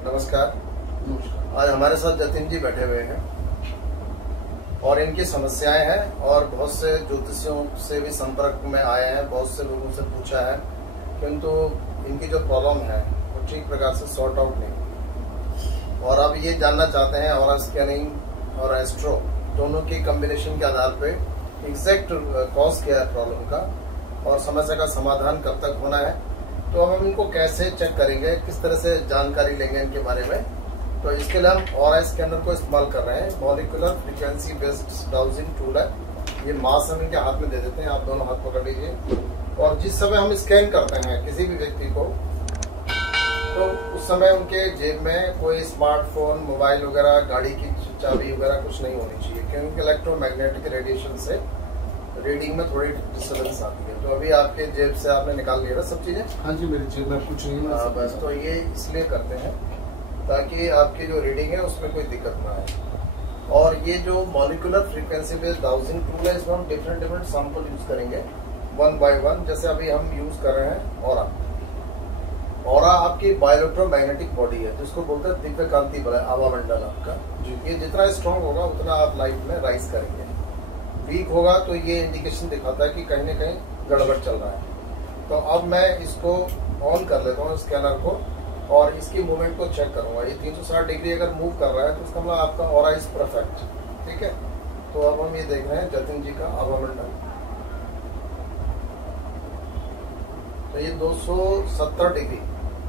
नमस्कार। आज हमारे साथ जतिन जी बैठे हुए हैं और इनकी समस्याएं हैं और बहुत से ज्योतिषियों से भी संपर्क में आए हैं, बहुत से लोगों से पूछा है, किंतु इनकी जो प्रॉब्लम है वो ठीक प्रकार से सॉर्ट आउट नहीं हुई। और अब ये जानना चाहते हैं ऑरा स्कैनिंग और एस्ट्रो दोनों की कॉम्बिनेशन के आधार पे एग्जैक्ट कॉज क्या है प्रॉब्लम का और समस्या का समाधान कब तक होना है। तो अब हम इनको कैसे चेक करेंगे, किस तरह से जानकारी लेंगे इनके बारे में। तो इसके लिए हम ऑरा स्कैनर को इस्तेमाल कर रहे हैं। Molecular frequency based dowsing tool है। ये मास हम इनके हाथ में दे देते हैं, आप दोनों हाथ पकड़ लीजिए। और जिस समय हम स्कैन करते हैं किसी भी व्यक्ति को, तो उस समय उनके जेब में कोई स्मार्टफोन, मोबाइल वगैरह, गाड़ी की चाबी वगैरह कुछ नहीं होनी चाहिए, क्योंकि इलेक्ट्रोमैग्नेटिक रेडिएशन से रीडिंग में थोड़ी डिस्टर्बेंस आती है। तो अभी आपके जेब से आपने निकाल लिया ना सब चीजें? हाँ जी, मेरी जेब में कुछ नहीं है। बस तो ये इसलिए करते हैं ताकि आपकी जो रीडिंग है उसमें कोई दिक्कत ना आए। और ये जो molecular frequency based dowsing tool है, इसमें हम डिफरेंट सैंपल यूज करेंगे वन बाय वन। जैसे अभी हम यूज कर रहे हैं ऑरा। ऑरा आपकी बायोइलेक्ट्रोमैग्नेटिक बॉडी है, जिसको बोलते हैं दिव्य कांति बल, आभा मंडल आपका। ये जितना स्ट्रांग होगा उतना आप लाइफ में राइज करेंगे। वीक होगा तो ये इंडिकेशन दिखाता है कि कहीं न कहीं गड़बड़ चल रहा है। तो अब मैं इसको ऑन कर लेता हूँ स्कैनर को और इसकी मूवमेंट को चेक करूंगा। ये 360 डिग्री अगर मूव कर रहा है तो उसका मतलब आपका ऑरा इज परफेक्ट। ठीक है, तो अब हम ये देख रहे हैं जतिन जी का आभा मंडल। तो ये 270 डिग्री,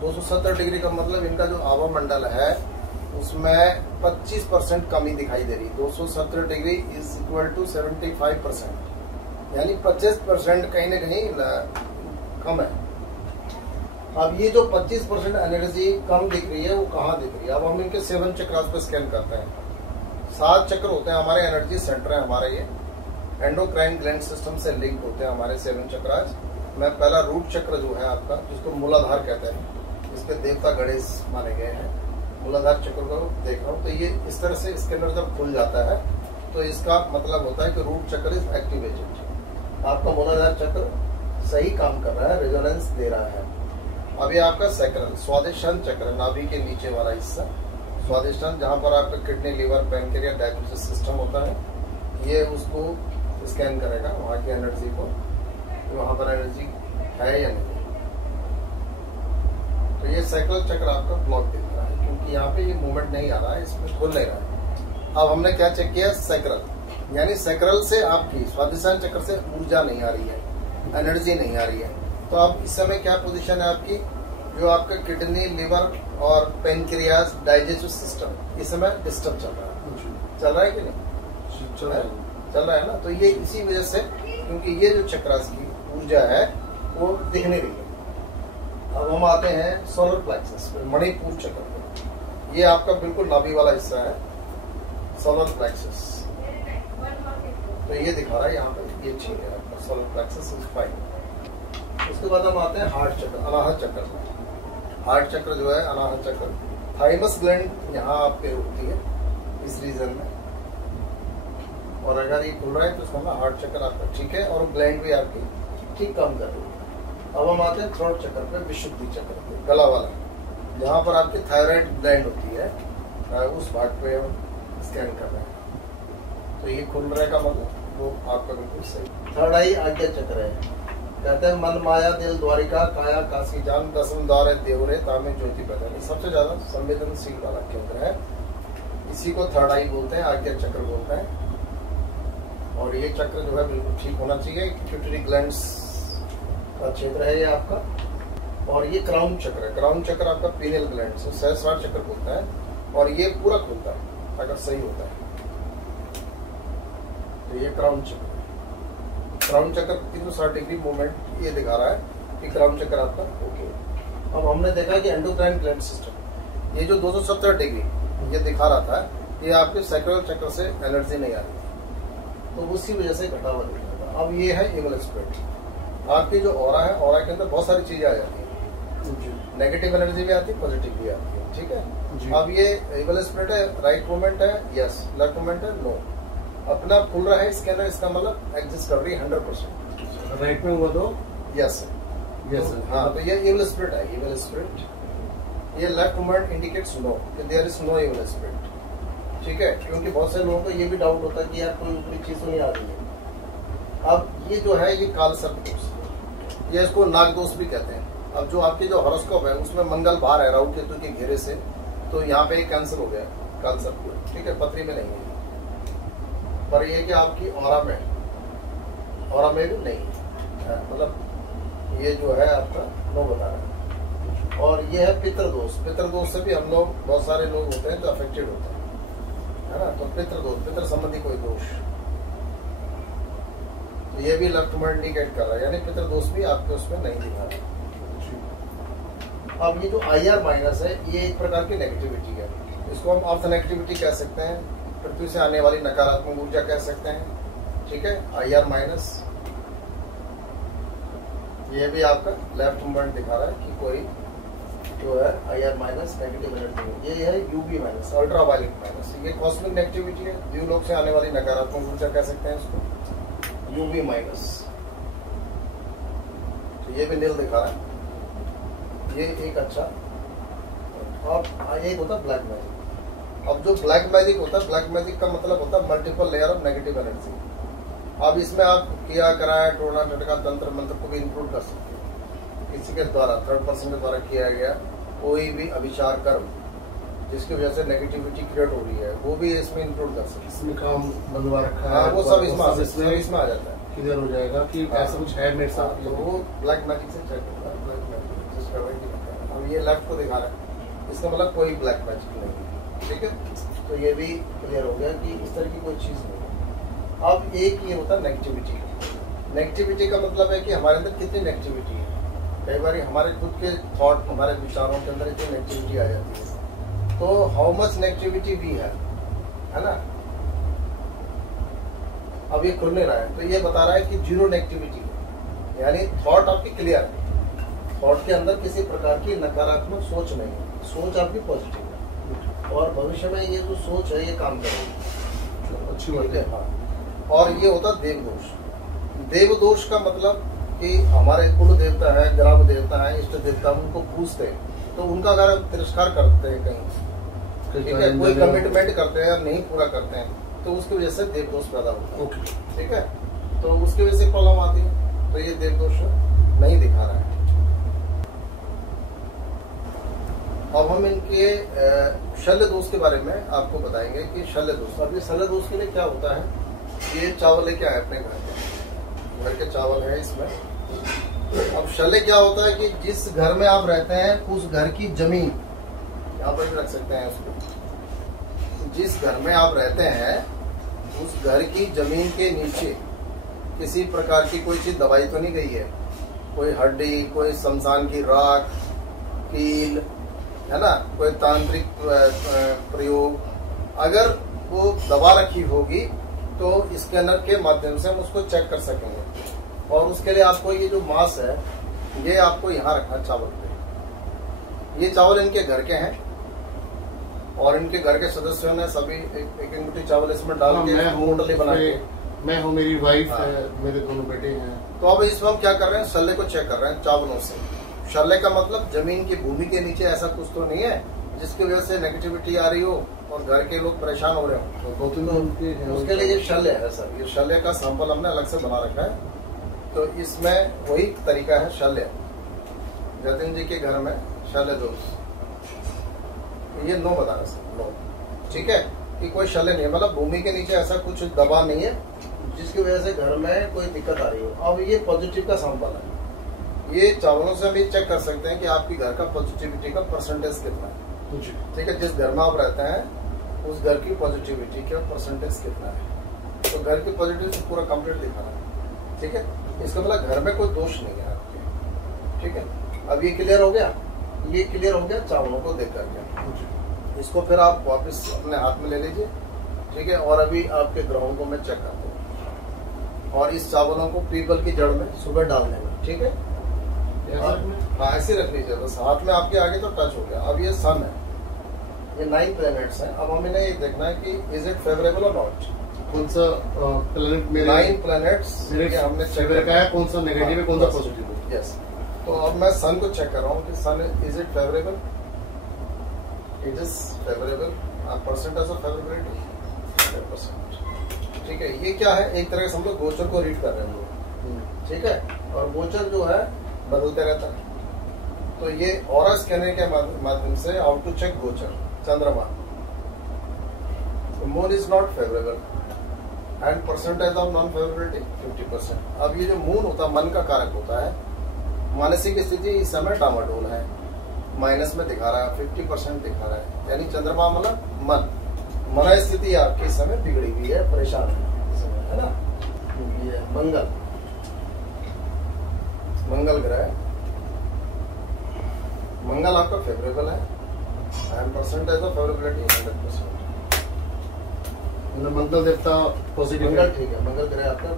270 डिग्री का मतलब इनका जो आभा मंडल है उसमें 25% कमी दिखाई दे रही। 270 डिग्री इज इक्वल टू 75%, यानी 25% कहीं न कहीं कम है। अब ये जो 25% एनर्जी कम दिख रही है वो कहाँ दिख रही है? अब हम इनके 7 चक्रास पे स्कैन करते हैं। 7 चक्र होते हैं हमारे, एनर्जी सेंटर है हमारे। ये एंडोक्राइन ग्लैंड सिस्टम से लिंक होते हैं हमारे 7 चक्रास में। पहला रूट चक्र जो है आपका, जिसको मूलाधार कहते हैं, इसके देवता गणेश माने गए हैं। मूलाधार चक्र को देख रहा हूँ, तो ये इस तरह से स्कैनर जब खुल जाता है तो इसका मतलब होता है कि रूट चक्र इज एक्टिवेटेड। आपका मूलाधार चक्र सही काम कर रहा है, रेजोनेंस दे रहा है। अभी आपका सैक्रल स्वादिष्टान चक्र, नाभि के नीचे वाला हिस्सा स्वादिष्टान, जहाँ पर आपका kidney, liver, pancreas, digestive system होता है, ये उसको स्कैन करेगा वहाँ की एनर्जी को, वहाँ पर एनर्जी है या नहीं। तो ये सैक्रल चक्र आपका ब्लॉक दिख रहा है क्योंकि यहाँ पे ये मूवमेंट नहीं आ रहा है, इसमें खुल नहीं रहा है। अब हमने क्या चेक किया? सैक्रल, यानी सैक्रल से आपकी स्वादिष्टान चक्र से ऊर्जा नहीं आ रही है, एनर्जी नहीं आ रही है। तो अब इस समय क्या पोजीशन है आपकी? जो आपका किडनी, लिवर और पेनक्रियाज, डाइजेस्टिव सिस्टम इस समय डिस्टर्ब चल रहा है। चल रहा है कि नहीं? चल रहा है ना। तो ये इसी वजह से, क्योंकि ये जो चक्रास की ऊर्जा है वो दिख नहीं रही है। अब हम आते हैं सोलर प्लेक्सस पे, मणिपुर चक्र पे। ये आपका बिल्कुल नाभि वाला हिस्सा है, सोलर प्लेक्सस। तो ये दिखा रहा है यहाँ पे, ये ठीक है आपका सोलर प्लेक्सस इज फाइन। उसके बाद हम आते हैं हार्ट चक्र, अनाहत चक्र में। हार्ट चक्र जो है, अनाहत चक्र, थाइमस ग्लैंड यहाँ आपके रुकती है इस रीजन में। और अगर ये खुल रहा है तो उसका हार्ट चक्र आपका ठीक है और ग्लैंड भी आपकी ठीक काम कर रही है। अब हम आते हैं थ्रोट चक्र पे, विशुद्धि चक्र पे, गला वाला, जहाँ पर आपकी थायराइड ग्लैंड होती है, उस भाग पे हम स्कैन कर रहे हैं। तो ये खुल रहे का मतलब वो आपका बिल्कुल सही। थर्ड आई आज्ञा चक्र है। कहते हैं मन माया दिल द्वारिका काया काशी जान, दसम द्वार देवरे तामे ज्योति बदन। सबसे ज्यादा संवेदनशील वाला केंद्र है, इसी को थर्ड आई बोलते हैं, आज्ञा चक्र बोलते हैं। और ये चक्र जो है बिल्कुल ठीक होना चाहिए। पिट्यूटरी ग्लैंड्स का क्षेत्र है ये आपका। और ये क्राउन चक्र है। क्राउन चक्र आपका पीनियल ग्लैंड से सहस्रार चक्र बोलता है और ये पूरा खुलता है अगर सही होता है। तो ये क्राउन चक्र, क्राउन चक्र 360 डिग्री मूवमेंट ये दिखा रहा है कि क्राउन चक्र आपका ओके। अब हमने देखा कि एंडोक्राइन ग्लैंड सिस्टम, ये जो 270 डिग्री ये दिखा रहा था, ये आपके सैक्रल चक्र से एनर्जी नहीं आ रही थी, तो उसी वजह से घटा हुआ दिख रहा था। अब ये है इवल स्प्रिट। आपकी जो ऑरा है, ऑरा के अंदर बहुत सारी चीजें आ जाती है, नेगेटिव एनर्जी भी आती है, पॉजिटिव भी आती है। ठीक है, अब ये इवल स्प्रिट है, राइट मूवमेंट है, यस, लेफ्ट मूवमेंट है, नो। अपना खुल रहा है स्कैनर, इसका मतलब एग्जिस्ट कर रही है 100%। राइट में हुआ तो यस यस। हाँ, तो ये इवल स्प्रिट है, इवल स्प्रिट। ये left movement indicates no, there is no even aspect. ठीक है, क्योंकि बहुत से लोगों को ये भी डाउट होता है कि यार कोई ऊपरी चीज तो नहीं आ रही है। अब ये जो है ये काल सर्प दोष, ये इसको नाग दोष भी कहते हैं। अब जो आपकी जो हॉरोस्कोप है उसमें मंगल बाहर है राहु केतु के घेरे से, तो यहाँ पे कैंसिल हो गया काल सर्प। ठीक है, पत्री में नहीं है, पर ये कि आपकी ऑरा में भी नहीं है, मतलब ये जो है आपका नो बता रहा है। और ये है पितृदोष। पितृदोष से भी हम लोग, बहुत सारे लोग होते हैं जो अफेक्टेड होते हैं, है ना। तो पितृदोष, पितृ संबंधी कोई दोष, तो ये भी लेफ्ट में इंडिकेट कर रहा है, यानी पितृदोष भी आपके उसमें नहीं दिखा रहा। अब ये जो IR माइनस है ये एक प्रकार की नेगेटिविटी है, इसको हम अर्थ नेगेटिविटी कह सकते हैं, पृथ्वी से आने वाली नकारात्मक ऊर्जा कह सकते हैं। ठीक है, IR माइनस ये भी आपका लेफ्ट मूवमेंट दिखा रहा है कि कोई जो है IR माइनस नेगेटिव एनर्जी। ये है UV माइनस, अल्ट्रावायलेट माइनस, ये कॉस्मिक नेगेटिविटी है, द्यूलोक से आने वाली नकारात्मक ऊर्जा कह सकते हैं इसको, UV माइनस। तो ये भी नील दिखा रहा है, ये एक अच्छा। और एक होता है ब्लैक मैजिक। अब जो ब्लैक मैजिक होता है, ब्लैक मैजिक का मतलब होता है multiple layer of negative energy. अब इसमें आप किया कराया टोना टटका तंत्र मंत्र को भी इंक्लूड कर सकते हैं, किसी के द्वारा थर्ड पर्सन के द्वारा किया गया कोई भी अभिचार कर्म जिसकी वजह से नेगेटिविटी क्रिएट हो रही है, वो भी इसमें इंक्लूड कर सकते हैं। इसमें काम बंधवा रखा है, वो सब इसमें आ जाता है, क्लियर हो जाएगा कि ऐसा कुछ है मेरे साथ। तो वो ब्लैक मैजिक से चेक होता है, ब्लैक मैजिक। अब ये लेफ्ट को दिखा रहा है, इसका मतलब कोई ब्लैक मैजिक नहीं। ठीक है, तो ये भी क्लियर हो गया कि इस तरह की कोई चीज नहीं। अब एक ये होता है नेगेटिविटी। नेगेटिविटी का मतलब है कि हमारे अंदर कितनी नेगेटिविटी है। कई बार हमारे खुद के थॉट, हमारे विचारों के अंदर इतनी नेगेटिविटी आ जाती है, तो हाउ मच नेगेटिविटी भी है ना। अब ये खुल नहीं रहा है, तो ये बता रहा है कि जीरो नेगेटिविटी, यानी थॉट आपकी क्लियर है, थॉट के अंदर किसी प्रकार की नकारात्मक सोच नहीं है, सोच आपकी पॉजिटिव है, और भविष्य में ये जो सोच है ये काम करेगी। अच्छी बात है। हाँ, और ये होता देवदोष। देवदोष का मतलब कि हमारे कुल देवता है, ग्राम देवता है, इष्ट देवता, उनको पूछते हैं तो उनका अगर तिरस्कार करते हैं कहीं, ठीक है, कोई कमिटमेंट करते हैं और नहीं पूरा करते हैं, तो उसकी वजह से देवदोष पैदा होता है। ठीक है, तो उसकी वजह से प्रॉब्लम आती है, तो ये देवदोष नहीं दिखा रहा है। अब हम इनके शल्य दोष के बारे में आपको बताएंगे कि शल्य दोष। अब ये शल्य दोष के लिए क्या होता है, ये चावल लेके आए अपने घर के चावल है इसमें। अब शल्य क्या होता है कि जिस घर में आप रहते हैं उस घर की जमीन, यहाँ पर भी रख सकते हैं उसको, जिस घर में आप रहते हैं उस घर की जमीन के नीचे किसी प्रकार की कोई चीज दबाई तो नहीं गई है, कोई हड्डी, कोई शमशान की राख, कील, है ना, कोई तांत्रिक प्रयोग, अगर वो दबा रखी होगी तो स्कैनर के माध्यम से हम उसको चेक कर सकेंगे। और उसके लिए आपको ये जो मांस है ये आपको यहाँ रखना है चावल पे। ये चावल इनके घर के हैं और इनके घर के सदस्यों ने सभी एक मुट्ठी चावल इसमें डाल के होटली बना के, मैं हूँ, मेरी वाइफ है, मेरे दोनों बेटे हैं। तो अब इसमें हम क्या कर रहे हैं, शल्य को चेक कर रहे हैं चावलों से। शल्य का मतलब जमीन की भूमि के नीचे ऐसा कुछ तो नहीं है जिसकी वजह से नेगेटिविटी आ रही हो और घर के लोग परेशान हो रहे हो, तो उसके लिए ये शल्य है सर। ये शल्य का सैंपल हमने अलग से बना रखा है, तो इसमें वही तरीका है शल्य। जतिन जी के घर में शल्य दोष, ये नो बता रहे सर, नो। ठीक है, कि कोई शल्य नहीं है, मतलब भूमि के नीचे ऐसा कुछ दबाव नहीं है जिसकी वजह से घर में कोई दिक्कत आ रही हो। अब ये पॉजिटिव का सैंपल है, ये चावलों से भी चेक कर सकते हैं कि आपकी घर का पॉजिटिविटी का परसेंटेज कितना है। ठीक है, जिस घर में आप रहते हैं उस घर की पॉजिटिविटी का परसेंटेज कितना है, तो घर की पॉजिटिविटी पूरा कंप्लीट दिखाना है। ठीक है, इसका मतलब घर में कोई दोष नहीं है आपके। ठीक है, अब ये क्लियर हो गया, ये क्लियर हो गया चावलों को देख करके। इसको फिर आप वापस अपने हाथ में ले लीजिए। ठीक है, और अभी आपके ग्रहों को मैं चेक करता हूँ और इस चावलों को पीपल की जड़ में सुबह डाल देना। ठीक है, हाँ ऐसे रख लीजिए, बस हाथ में आपके आगे तो टच हो गया। अब ये सन है, ये 9 प्लैनेट्स हैं। अब हमें ये देखना है कि इज इट फेवरेबल और नॉट। कौन सा प्लैनेट मेरे 9 प्लैनेट्स हमने चेक रखा है, कौन सा नेगेटिव है, कौन सा पॉजिटिव है। यस, तो अब मैं सन को चेक कर रहा हूँ कि sun is it favourable. It is favourable. Percentage of favourability 100%। ठीक है, ये क्या है, एक तरह से हम लोग गोचर को रीड कर रहे हैं हम लोग। ठीक है, और गोचर जो है बदलते रहता है। तो ये ऑरा स्कैनर के माध्यम से हाउ टू चेक गोचर चंद्रमा। Moon is not favourable and percentage of non favourability 50%। अब ये जो मून होता है मन का कारक होता है, मानसिक स्थिति इस समय डामाडोल है, माइनस में दिखा रहा है, 50% दिखा रहा है, यानी चंद्रमा मतलब मन स्थिति आपकी इस समय बिगड़ी हुई है, परेशान है ना। ये मंगल ग्रह, मंगल आपका फेवरेबल है एंड परसेंटेज ऑफ फेवरेबिलिटी 100%। मंगल देवता पॉजिटिव मंगल ठीक है, मंगल ग्रह आपका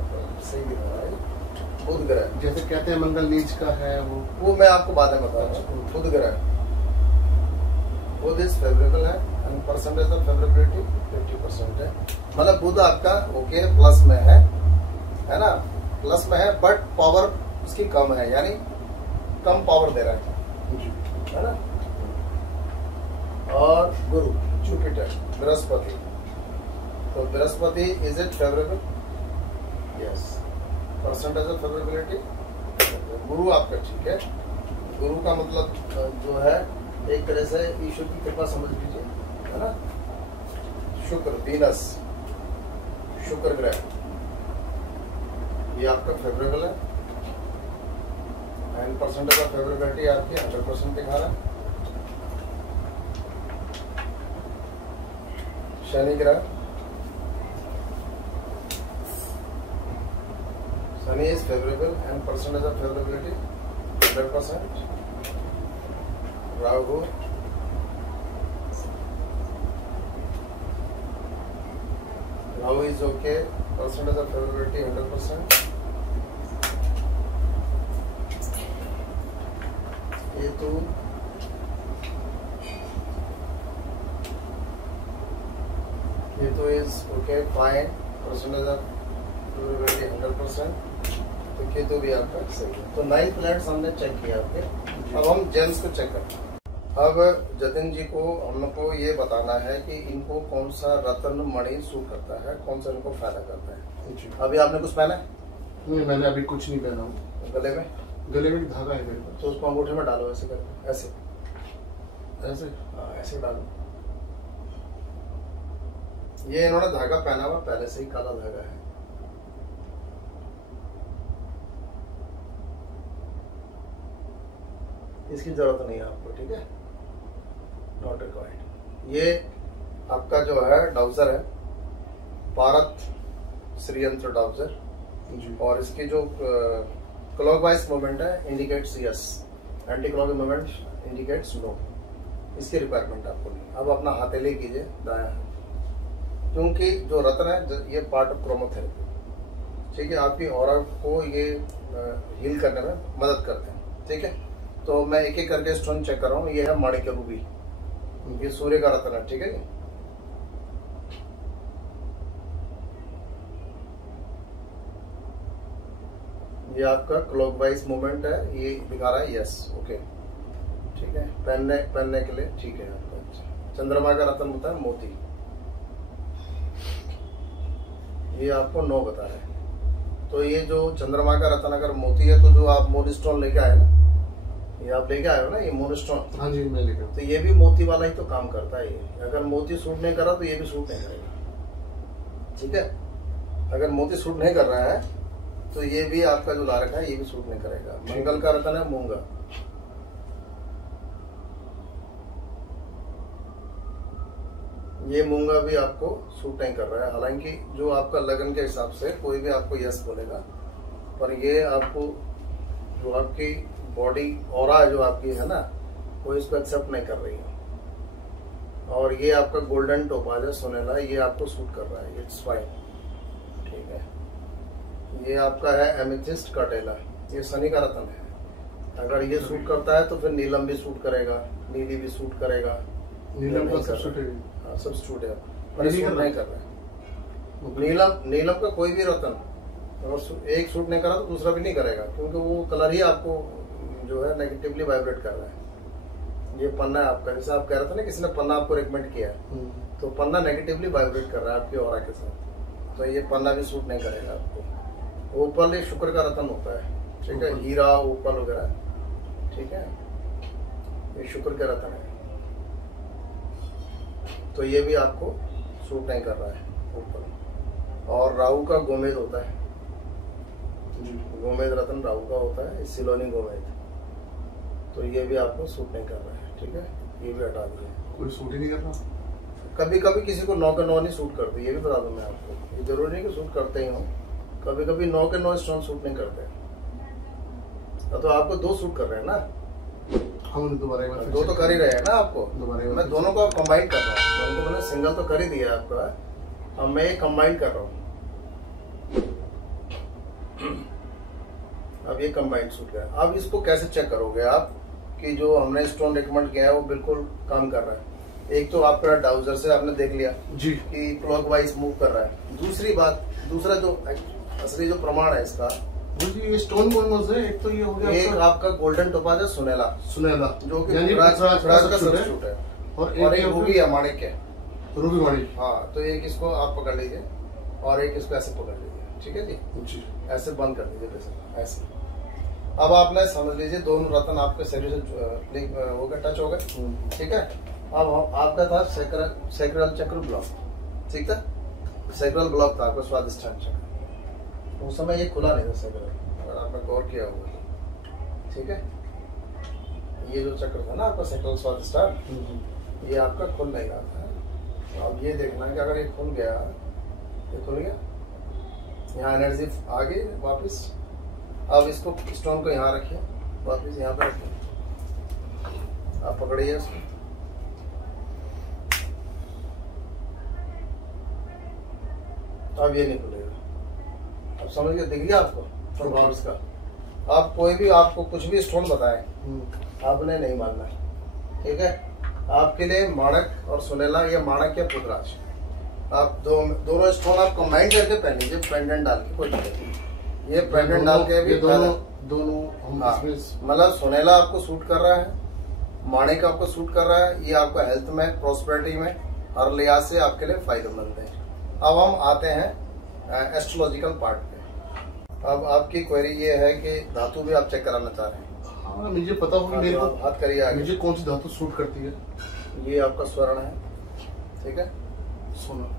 सही दिख रहा है। बुध ग्रह जैसे कहते हैं मंगल नीच का है, वो मैं आपको बाद में बता रहा हूँ। बुध ग्रह, बुध इज फेवरेबल है एंड परसेंटेज ऑफ फेवरेबिलिटी 50% है। मतलब बुध आपका ओके प्लस में है ना, प्लस में है, बट पावर उसकी कम है, यानी कम पावर दे रहा है ना। और गुरु जुपिटर बृहस्पति, तो Brihaspati is it favourable? Yes. Percentage of favourability, गुरु आपका ठीक है। गुरु का मतलब जो है एक तरह से ईश्वर की कृपा समझ लीजिए, है ना। शुक्र, वीनस, शुक्र ग्रह, ये आपका फेवरेबल है एंड परसेंटेज ऑफ फेवरेबिलिटी आपकी 100% दिखा रहा है। शनि ग्रह, Shani is favourable and percentage of favourability 100%। Rahu, Rahu is okay, percentage of favourability 100%। Ketu, Ketu is okay fine, percentage of favourability 100%। तो केतु भी आपका सही है। तो 9 प्लैनेट्स हमने चेक किया आपके। अब हम जेम्स को चेक करते हैं। अब जतिन जी को हमको ये बताना है कि इनको कौन सा रत्न मणि सूट करता है, कौन सा इनको फायदा करता है। अभी आपने कुछ पहना है? नहीं, मैंने अभी कुछ नहीं पहना हूँ। गले में? गले में धागा है मेरे पास। तो उसको अंगूठे में डालो, ऐसे करके, ऐसे ऐसे, हाँ ऐसे डालो। ये इन्होंने धागा पहना हुआ पहले से ही, काला धागा है। इसकी जरूरत नहीं है आपको, ठीक है, नॉट रिक्वायर्ड। ये आपका जो है डाउजर है, भारत श्रीयंत्र डाउजर, और इसकी जो क्लॉकवाइज मूवमेंट है indicates yes, anti clock movement indicates no. इसकी रिक्वायरमेंट आपको नहीं। अब अपना हथेली कीजिए दाया, क्योंकि जो रत्न है ये पार्ट ऑफ क्रोमोथेरेपी, ठीक है, आपकी ऑरा को ये हील करने में मदद करते हैं, ठीक है। तो मैं एक एक करके स्टोन चेक कर रहा हूँ। ये है माणिक्य रूबी, ये सूर्य का रत्न है, ठीक है। ये आपका क्लॉकवाइज मूवमेंट है, ये दिखा रहा है यस, ओके, ठीक है। पहनने के लिए ठीक है आपका। चंद्रमा का रत्न होता है मोती, ये आपको 9 बता रहा है। तो ये जो चंद्रमा का रत्न अगर मोती है, तो जो आप मून स्टोन लेके आए ना, ये आप लेके आए हो ना, ये मून स्टोन, हाँ जी मैं लेकर, तो ये भी मोती वाला ही तो काम करता है। ये अगर मोती सूट नहीं कर रहा तो ये भी सूट नहीं करेगा, ठीक है। अगर मोती सूट नहीं कर रहा है तो ये भी आपका जो ला रखा है ये भी सूट नहीं करेगा। मंगल का रत्न है मूंगा, ये मूंगा भी आपको सूट नहीं कर रहा है। हालांकि जो आपका लगन के हिसाब से कोई भी आपको यस बोलेगा, पर ये आपको जो आपकी बॉडी ऑरा जो आपकी है ना, वो इसको एक्सेप्ट नहीं कर रही है। और ये आपका गोल्डन टोपाज है, सुनहरा, ये आपको सूट कर रहा है, इट्स फाइन, ठीक है। ये आपका है एमेथिस्ट का टेला, ये शनि का रत्न है। अगर ये सूट करता है तो फिर नीलम भी सूट करेगा, नीली भी सूट करेगा। नीलम का सब्स्टिट्यूट है, पर सूट नहीं कर रहा है। नीलम का कोई भी रत्न अगर एक सूट नहीं करा तो दूसरा भी नहीं करेगा, क्योंकि वो कलर ही आपको जो है नेगेटिवली वाइब्रेट कर रहा है। ये पन्ना है आपका, जैसे आप कह रहे थे ना किसी ने पन्ना आपको रिकमेंड किया है, तो पन्ना नेगेटिवली वाइब्रेट कर रहा है आपके ऑरा के साथ, तो ये पन्ना भी सूट नहीं करेगा आपको। ओपल ये शुक्र का रतन होता है, ठीक है, हीरा ओपल वगैरह, ठीक है, ये शुक्र का रतन है, तो ये भी आपको सूट नहीं कर रहा है ओपल। और राहु का गोमेद होता है, गोमेद रतन राहु का होता है, सिलोनी गोमेद, तो ये भी आपको सूट नहीं कर रहा है, ठीक है, ये भी हटा दीजिए। कोई सूट ही नहीं कर रहा। कभी कभी किसी को 9 के 9 नहीं सूट करते, ये भी बता दूं मैं आपको, ये जरूरी नहीं कि सूट करते ही हो, कभी कभी 9 के 9 स्टोन सूट नहीं करते, तो आपको 2 सूट कर रहे हैं ना, हम दोबारा 2 तो कर ही रहे हैं ना आपको, मैं दोनों को कंबाइन कर रहा हूँ, दोनों को मैंने सिंगल तो कर ही दिया आपका, अब मैं ये कंबाइन कर रहा हूँ। अब ये कंबाइन सूट गया। अब इसको कैसे चेक करोगे आप कि जो हमने स्टोन रिकमेंड किया है वो बिल्कुल काम कर रहा है? एक तो आपका डाउजर से आपने देख लिया जी कि क्लॉकवाइज मूव कर रहा है। दूसरी बात, दूसरा जो असली जो प्रमाण है इसका, ये स्टोन कौन से? एक तो ये हो गया, एक आपका गोल्डन टोपाज है सुनहला, जो कि राज का सब्स्टिट्यूट है, और एक रूबी है, माणिक्य है, रूबी माणिक। हाँ, तो एक इसको आप पकड़ लीजिए और एक इसको ऐसे पकड़ लीजिए, ठीक है जी, ऐसे बंद कर दीजिए ऐसे। अब आपने समझ लीजिए दोनों रतन आपके शरीर से हो गए, टच हो गए, ठीक है। अब आपका था सैक्रल चक्र ब्लॉक, ठीक था, सैक्रल ब्लॉक था आपका स्वादिष्ठान चक्र, उस समय ये खुला नहीं था सैक्रल, अगर आपने गौर किया होगा तो, ठीक है। ये जो चक्र था ना आपका सैक्रल स्वादिष्ठान, ये आपका खुल नहीं रहा था। अब ये देखना है कि अगर ये खुल गया, ये खुल गया, यहाँ एनर्जी आ गई वापिस। अब इसको स्टोन को यहाँ रखिए, वापिस यहाँ पे रखिए, आप पकड़िए इसको, अब ये नहीं खुलेगा। अब समझ गए, दिख गया आपको प्रभाव इसका। आप कोई भी आपको कुछ भी स्टोन बताएं, आपने नहीं मानना, ठीक है। आपके लिए माणक और सुनेला, या माणक या पुदराज, आप दोनों स्टोन आप कंबाइन करके पहन लीजिए, पेंडेंट डाल के, कोई दिक्कत नहीं। ये पेंडेंट डाल के भी दोनों मतलब सुनेला आपको सूट कर रहा है, माणिक आपको सूट कर रहा है, ये आपको हेल्थ में, प्रॉस्पेरिटी में, हर लिहाज से आपके लिए फायदेमंद है। अब हम आते हैं एस्ट्रोलॉजिकल पार्ट पे। अब आपकी क्वेरी ये है कि धातु भी आप चेक कराना चाह रहे हैं। हाँ, मुझे पता होगा, मेरे को हाथ करिए आगे, मुझे कौन सी धातु सूट करती है। ये आपका स्वर्ण है, ठीक है, सोना।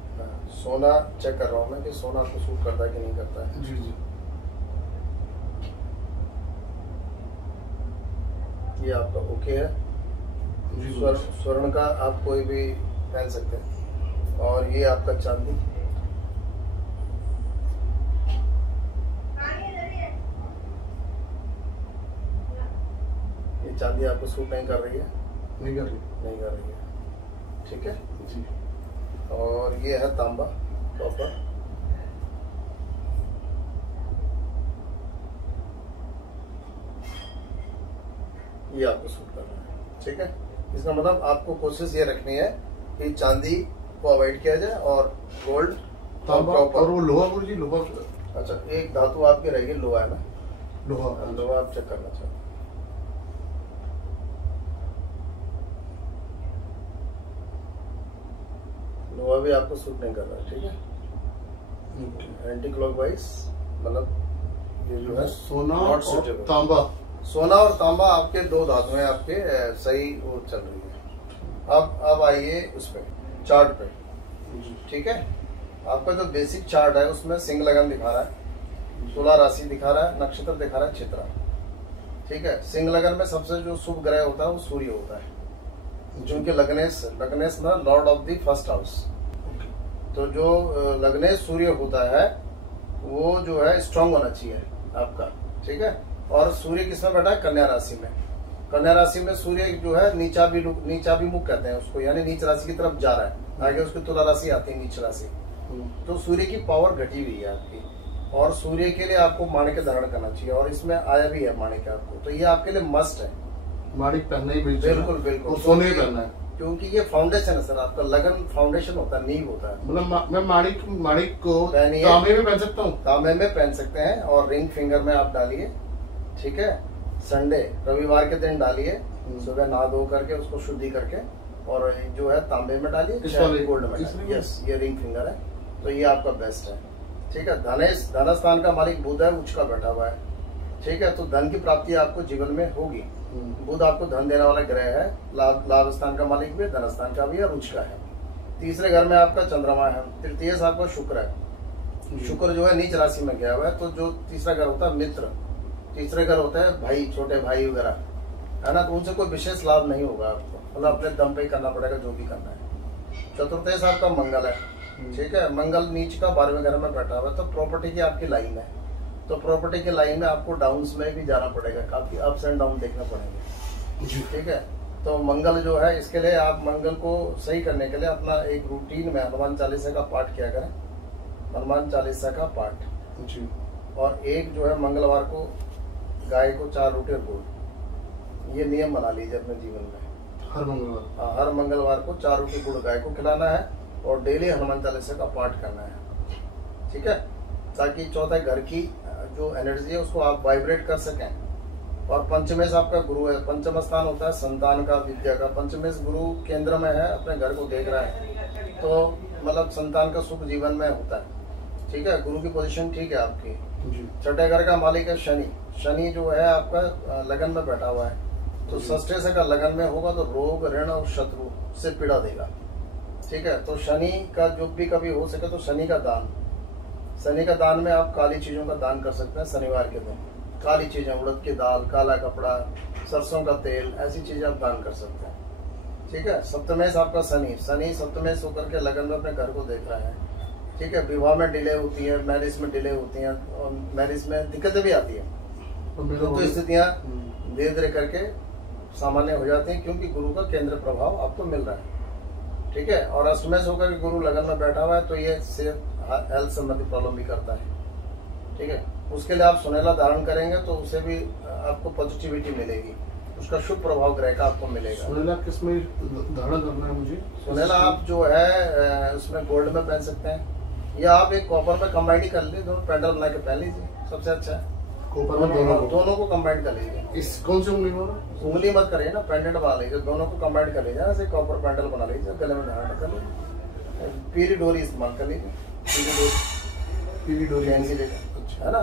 सोना चेक कर रहा हूँ मैं कि सोना आपको सूट करता है कि नहीं करता है। जी जी, ये आपका ओके है, स्वर्ण का आप कोई भी पहन सकते हैं। और ये आपका चांदी, ये चांदी आपको सूट नहीं कर रही है, नहीं कर रही है, ठीक है जी। और ये है तांबा, कॉपर, ये आपको सूट कर रहा है, ठीक है। इसका मतलब आपको कोशिश ये रखनी है कि चांदी को अवॉइड किया जाए और गोल्ड, तांबा और वो लोहा। गुरुजी लोहा, अच्छा एक धातु आपकी रहेगी, लोहा है ना, लोहा। लोहा आप चेक करना चाहते, लोहा भी आपको सूट नहीं कर रहा, ठीक है। एंटी क्लॉकवाइज, मतलब ये जो है सोना और तांबा, सोना और तांबा आपके 2 धातुएं आपके सही वो चल रही है। अब आइए उस पे चार्ट पे, ठीक है। आपका जो बेसिक चार्ट है उसमें सिंह लगन दिखा रहा है, तुला राशि दिखा रहा है, नक्षत्र दिखा रहा है चित्रा, ठीक है। सिंह लगन में सबसे जो शुभ ग्रह होता है वो सूर्य होता है, क्योंकि लग्नेश ना Lord of the first house, तो जो लग्नेश सूर्य होता है वो जो है स्ट्रांग होना चाहिए आपका, ठीक है। और सूर्य किसमें बैठा है? कन्या राशि में। कन्या राशि में सूर्य जो है नीचा भी मुख कहते हैं उसको, यानी नीच राशि की तरफ जा रहा है, आगे उसकी तुला राशि आती है, नीच राशि। तो सूर्य की पावर घटी हुई है आपकी, और सूर्य के लिए आपको माणिक्य धारण करना चाहिए, और इसमें आया भी है माणिक्य आपको, तो ये आपके लिए मस्ट है। माणिक पहनना ही बिल्कुल बिल्कुल, सोने ही पहनना है, क्योंकि ये फाउंडेशन है सर, आपका लगन फाउंडेशन होता है, नींव होता है। मतलब मैं माणिक को तांबे में पहन सकता हूँ, तांबे में पहन सकते हैं, और रिंग फिंगर में आप डालिए, ठीक है। संडे रविवार के दिन डालिए, सुबह नहा धो करके उसको शुद्धि करके और जो है तांबे में डालिए, गोल्ड में डालिए। यस, ये रिंग फिंगर है, तो ये आपका बेस्ट है। ठीक है, धन स्थान का मालिक बुध है, उच्च का बैठा हुआ है। ठीक है, तो धन की प्राप्ति आपको जीवन में होगी। बुध आपको धन देने वाला ग्रह है, लाभ स्थान का मालिक भी है, धन स्थान का भी है, उच्च का है। तीसरे घर में आपका चंद्रमा है, तृतीय से आपका शुक्र है। शुक्र जो है नीच राशि में गया हुआ है, तो जो तीसरा घर होता है मित्र, तीसरे घर होता है भाई, छोटे भाई वगैरह, है ना, तो उनसे कोई विशेष लाभ नहीं होगा आपको, मतलब अपने दम पे ही करना पड़ेगा जो भी करना है। चतुर्थ से आपका मंगल है। ठीक है, मंगल नीच का 12वें घर में बैठा हुआ है, तो प्रॉपर्टी की आपकी लाइन है, तो प्रॉपर्टी की लाइन में आपको डाउन्स में भी जाना पड़ेगा, काफी अप्स एंड डाउन देखना पड़ेंगे। ठीक है, तो मंगल जो है, इसके लिए आप मंगल को सही करने के लिए अपना एक रूटीन में हनुमान चालीसा का पाठ किया करें, हनुमान चालीसा का पाठ जी। और एक जो है मंगलवार को गाय को 4 रोटी गुड़, ये नियम बना लीजिए अपने जीवन में। हर मंगलवार? हाँ, हर मंगलवार को 4 रोटी गुड़ गाय को खिलाना है और डेली हनुमान चालीसा का पाठ करना है। ठीक है, ताकि चौथे घर की जो एनर्जी है उसको आप वाइब्रेट कर सकें। और पंचमेश आपका गुरु है, पंचम स्थान होता है संतान का, विद्या का। पंचमेश गुरु केंद्र में है, अपने घर को देख रहा है, तो मतलब संतान का सुख जीवन में होता है। ठीक है, गुरु की पोजीशन ठीक है आपकी। छठे घर का मालिक है शनि। शनि जो है आपका लगन में बैठा हुआ है, तो षष्ठे से का लगन में होगा तो रोग, ऋण और शत्रु से पीड़ा देगा। ठीक है, तो शनि का जो भी कभी हो सके तो शनि का दान में आप काली चीजों का दान कर सकते हैं। शनिवार के दिन काली चीजें, उड़द की दाल, काला कपड़ा, सरसों का तेल, ऐसी चीजें आप दान कर सकते हैं। ठीक है, सप्तमेश आपका शनि सप्तमेश होकर के लगन में अपने घर को देख रहा है। ठीक है, विवाह में डिले होती है, मैरिज में डिले होती है, और मैरिज में दिक्कतें भी आती है, तो स्थितियां धीरे धीरे करके सामान्य हो जाती हैं, क्योंकि गुरु का केंद्र प्रभाव आपको मिल रहा है। ठीक है, और अष्टमेश होकर गुरु लगन में बैठा हुआ है, तो ये हेल्थ संबंधी प्रॉब्लम भी करता है। ठीक है, उसके लिए आप सुनहला धारण करेंगे तो उसे भी आपको पॉजिटिविटी मिलेगी, उसका शुभ प्रभाव ग्रह का आपको मिलेगा। सुनहला किस में धारण करना है मुझे? सुनहला आप जो है उसमें गोल्ड में पहन सकते हैं, या आप एक कॉपर में कंबाइन कर लीजिए, दोनों पेंडल बना के पहन लीजिए, सबसे अच्छा है। कॉपर में दोनों को कंबाइन कर लीजिए। इस कौन सी उंगली में? उंगली मत करिए ना, पेंडेंट बना लीजिए, दोनों को कंबाइन कर लीजिए। ऐसे कॉपर पेंडल बना लीजिए, गले में धारण कर लीजिए, पीली डोरी इस्तेमाल कर लीजिए, पीली डोरी है ना,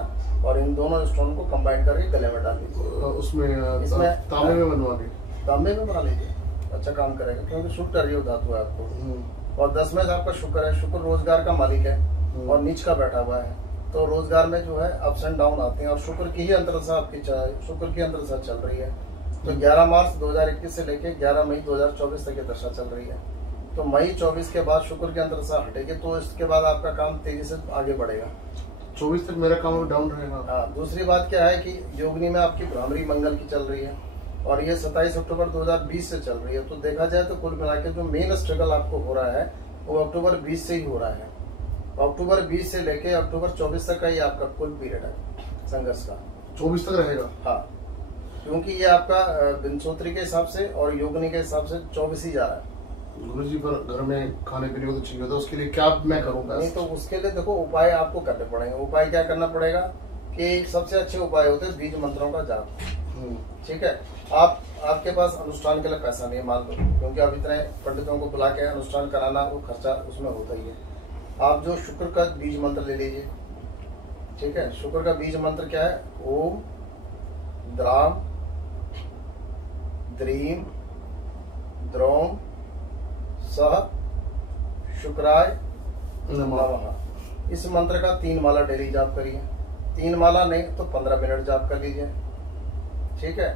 और इन दोनों स्टोन को कंबाइन करके गले में डाल लीजिए। इसमें तांबे में बनवा लीजिए, तांबे में बना लीजिए, अच्छा काम करेगा, क्योंकि शुक्र टर्य धातु है आपको। और 10 में आपका शुक्र है, शुक्र रोजगार का मालिक है और नीच का बैठा हुआ है, तो रोजगार में जो है अप्स एंड डाउन आते हैं, और शुक्र की ही अंतरदशा आपकी शुक्र की अंतरदशा चल रही है। तो 11 मार्च 2021 से लेके 11 मई 2024 तक की दशा चल रही है। तो मई 24 के बाद शुक्र की अंतरदशा हटेगी, तो इसके बाद आपका काम तेजी से आगे बढ़ेगा। 24 तक मेरा काम डाउन रहेगा। हाँ, दूसरी बात क्या है कि योगिनी में आपकी भ्रामरी मंगल की चल रही है, और ये 27 अक्टूबर 2020 से चल रही है। तो देखा जाए तो कुल मिला के जो मेन स्ट्रगल आपको हो रहा है वो अक्टूबर 20 से ही हो रहा है। अक्टूबर 20 से लेके अक्टूबर 24 तक का ही आपका कुल पीरियड है संघर्ष का। 24 तक रहेगा? हाँ, क्योंकि ये आपका विंशोत्री के हिसाब से और योगिनी के हिसाब से 24 ही जा रहा है। गुरुजी, पर घर में खाने पीने को तो चाहिए होता है, उसके लिए क्या मैं करूँगा? नहीं, तो उसके लिए देखो उपाय आपको करने पड़ेंगे। उपाय क्या करना पड़ेगा कि सबसे अच्छे उपाय होते हैं बीज मंत्रों का जाप। ठीक है, आपके पास अनुष्ठान के लिए पैसा नहीं है मान लो, क्योंकि अब इतने पंडितों को बुला के अनुष्ठान कराना, वो खर्चा उसमें होता ही है। आप जो शुक्र का बीज मंत्र ले लीजिए। ठीक है, शुक्र का बीज मंत्र क्या है? ओम द्राम द्रीम द्रोम सह शुक्राय नमः। इस मंत्र का 3 माला डेली जाप करिए। 3 माला नहीं तो 15 मिनट जाप कर लीजिए। ठीक है,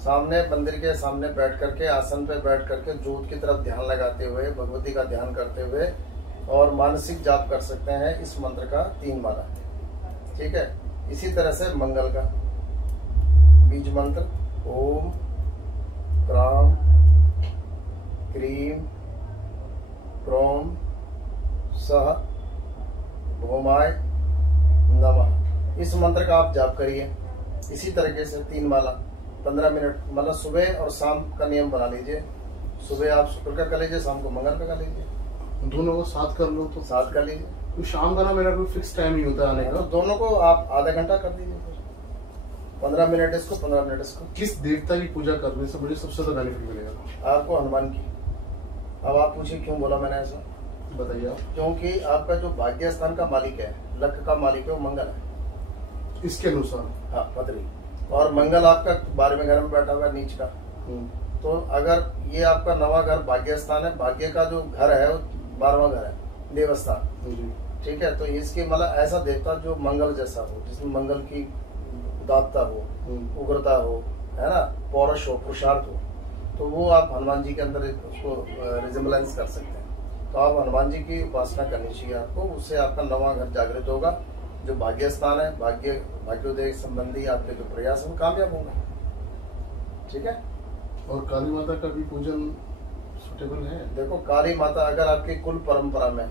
सामने मंदिर के सामने बैठ करके, आसन पे बैठ करके जोत की तरफ ध्यान लगाते हुए, भगवती का ध्यान करते हुए और मानसिक जाप कर सकते हैं इस मंत्र का 3 माला। ठीक है, इसी तरह से मंगल का बीज मंत्र ओम क्राम क्रीम क्रोम सह भौमाय नमः। इस मंत्र का आप जाप करिए इसी तरीके से 3 माला 15 मिनट, मतलब सुबह और शाम का नियम बना लीजिए। सुबह आप शुक्र का कर लीजिए, शाम को मंगल का कर लीजिए। दोनों को साथ कर लो तो? साथ कर लीजिए। तो शाम का ना मेरा कोई फिक्स टाइम नहीं होता आने का, तो दोनों को आप आधा घंटा कर दीजिए, फिर 15 मिनट इसको, 15 मिनट इसको। किस देवता की पूजा करने से मुझे सबसे ज्यादा बेनिफिट मिलेगा? आपको हनुमान की। अब आप पूछिए क्यों बोला मैंने ऐसा, बताइए आप। क्योंकि आपका जो भाग्य स्थान का मालिक है, लक का मालिक है, वो मंगल है इसके अनुसार। हाँ, पदरी। और मंगल आपका 12वें घर में बैठा हुआ है, नीच का। तो अगर ये आपका नवा घर भाग्य स्थान है, भाग्य का जो घर है वो 12वां घर है, देवस्थान। ठीक है, तो इसके मतलब ऐसा देवता जो मंगल जैसा हो, जिसमें मंगल की उदात्ता हो, उग्रता हो, है ना, पौरुष हो, पुरुषार्थ हो, तो वो आप हनुमान जी के अंदर उसको रिजेम्बलेंस कर सकते हैं। तो आप हनुमान जी की उपासना करनी चाहिए आपको, उससे आपका नवा घर जागृत होगा। जो भाग्य स्थान है, भाग्योदय संबंधी आपके जो प्रयास है वो कामयाब होंगे। ठीक है। और काली माता का भी पूजन सुटेबल है? देखो, काली माता अगर आपकी कुल परंपरा में,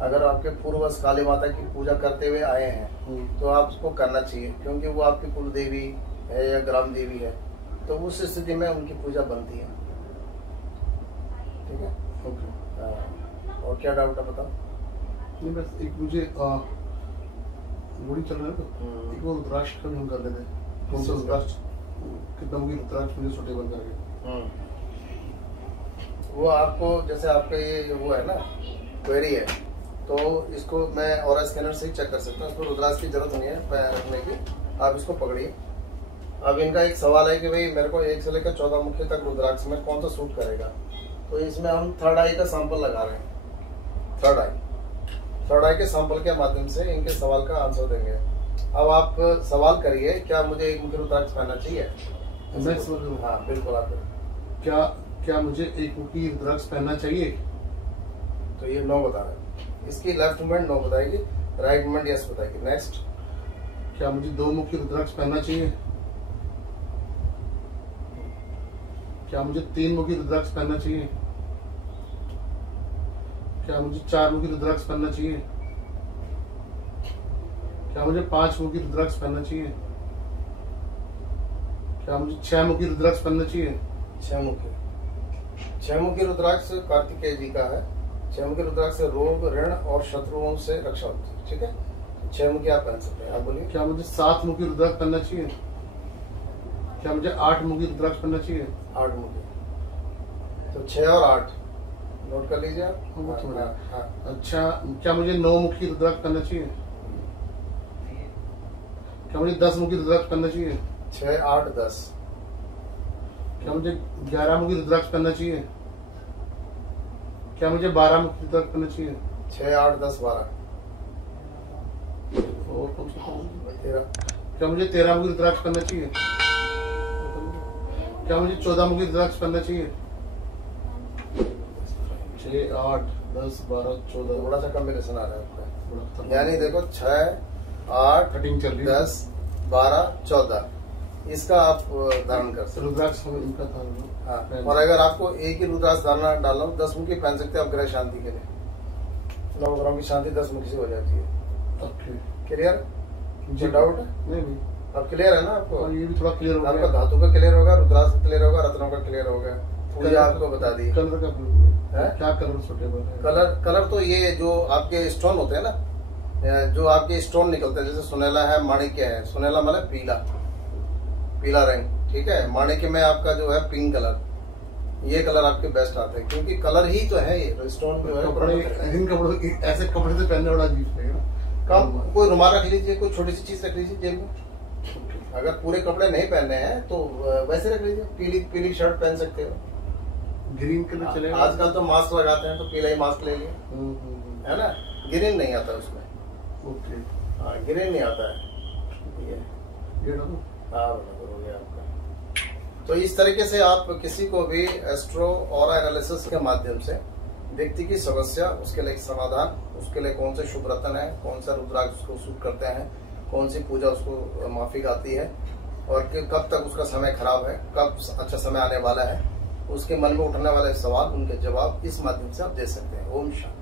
अगर आपके पूर्वज काली माता की पूजा करते हुए आए हैं तो आप उसको करना चाहिए, क्योंकि वो आपकी कुल देवी है या ग्राम देवी है, तो उस स्थिति में उनकी पूजा बनती है। ठीक है। ओके। और क्या डाउट है बताओ? नहीं, बस एक मुझे गोली चल रहा है तो एक वो रुद्राक्ष का भी हम कर लेते हैं। कौन सा रुद्राक्ष, कितना मुझे रुद्राक्ष मुझे सुटेबल करके? वो आपको, जैसे आपका ये वो है ना क्वेरी है, तो इसको मैं ऑरा स्कैनर से ही चेक कर सकता हूँ। इसको रुद्राक्ष की जरूरत नहीं है पैर रखने की। आप इसको पकड़िए। अब इनका एक सवाल है कि भाई मेरे को 1 से लेकर 14 मुखी तक रुद्राक्ष में कौन सा सूट करेगा, तो इसमें हम थर्ड आई का सैंपल लगा रहे हैं। थर्ड आई के सैंपल के माध्यम से इनके सवाल का आंसर देंगे। अब आप सवाल करिए, क्या मुझे 1 मुखी रुद्राक्ष पहनना चाहिए? हाँ बिल्कुल। आप क्या मुझे 1 मुखी रुद्राक्ष पहनना चाहिए? तो ये नो बता रहे हैं। इसकी लेफ्ट मूवमेंट नो बताएगी, राइट मूवमेंट यस बताएगी। नेक्स्ट, क्या मुझे 2 मुखी रुद्राक्ष पहनना चाहिए? क्या मुझे 3 मुखी रुद्राक्ष पहनना चाहिए? क्या मुझे 4 मुखी रुद्राक्ष पहनना चाहिए? क्या मुझे 5 मुखी रुद्राक्ष पहनना चाहिए? क्या मुझे 6 मुखी रुद्राक्ष पहनना चाहिए? 6 मुखी रुद्राक्ष कार्तिकेय जी का है। 6 मुखी रुद्राक्ष से रोग, ऋण और शत्रुओं से रक्षा होती है। ठीक है, 6 मुखी आप पहन सकते हैं। आप बोलिए। क्या मुझे 7 मुखी रुद्राक्ष पहनना चाहिए? क्या मुझे 8 मुखी रुद्राक्ष पहनना चाहिए? 8 मुखी। तो 6 और 8 नोट कर लीजिए आप। हाँ। अच्छा, क्या मुझे 9 मुखी रुद्राक्ष पहनना चाहिए? क्या मुझे 10 मुखी रुद्राक्ष पहनना चाहिए? 6, 8, 10। क्या मुझे 11 मुखी रुद्राक्ष पहनना चाहिए? क्या मुझे 12 मुखी रुद्राक्ष पहनना चाहिए? 6, 8, 10, 12। और कौन सा? 13। क्या मुझे 13 मुखी रुद्राक्ष पहनना चाहिए? क्या मुझे 14 मुखी रुद्राक्ष पहनना चाहिए? 6, 8, 10, 12, 14। थोड़ा सा कॉम्बिनेशन आ रहा है आपका। यानी देखो 6, 8, कटिंग चल रही है, 10, 12, 14 इसका आप धारण कर सकते। रुद्राक्ष इनका था। हाँ, और अगर आपको एक ही रुद्राक्ष डालना 10 मुखी पहन सकते हैं आप ग्रह शांति के लिए। 9 ग्रहों की शांति 10 मुखी से हो जाती है। Okay, clear? जो डाउट है? नहीं, अब क्लियर है ना आपको? ये भी थोड़ा क्लियर हो आपका धातु का क्लियर होगा, रुद्राक्ष क्लियर होगा, रत्नों का क्लियर होगा। पूजा आपको बता दी। कलर का क्या कलर सुटेबल है? कलर तो ये जो आपके स्टोन होते हैं ना, जो आपके स्टोन निकलते हैं, जैसे सुनेला है, माणिक्य है। सुनेला मतलब पीला रंग। ठीक है, माणिक्य में आपका जो है पिंक कलर, ये कलर आपके बेस्ट आते हैं, क्योंकि कलर ही तो है ये स्टोन जो है। इन कपड़ों ऐसे कपड़े से पहनने वाला अजीब लगेगा। कोई रुमाल रख लीजिए, कोई छोटी सी चीज रख लीजिए जेब में। अगर पूरे कपड़े नहीं पहनने हैं तो वैसे रख लीजिए। पीली शर्ट पहन सकते हो। ग्रीन कलर चलेगा? आजकल तो मास्क लगाते हैं, तो पीला ही मास्क ले लिए, है ना। ग्रीन नहीं आता उसमें। ओके, हाँ, ग्रीन नहीं आता है ये। हाँ, हो गया आपका। तो इस तरीके से आप किसी को भी एस्ट्रो ऑरा एनालिसिस के माध्यम से व्यक्ति की समस्या, उसके लिए एक समाधान, उसके लिए कौन से शुभ रत्न है, कौन सा रुद्राक्ष उसको सूट करते हैं, कौन सी पूजा उसको माफिक आती है, और कब तक उसका समय खराब है, कब अच्छा समय आने वाला है, उसके मन में उठने वाले सवाल, उनके जवाब इस माध्यम से आप दे सकते हैं। ओम शांति।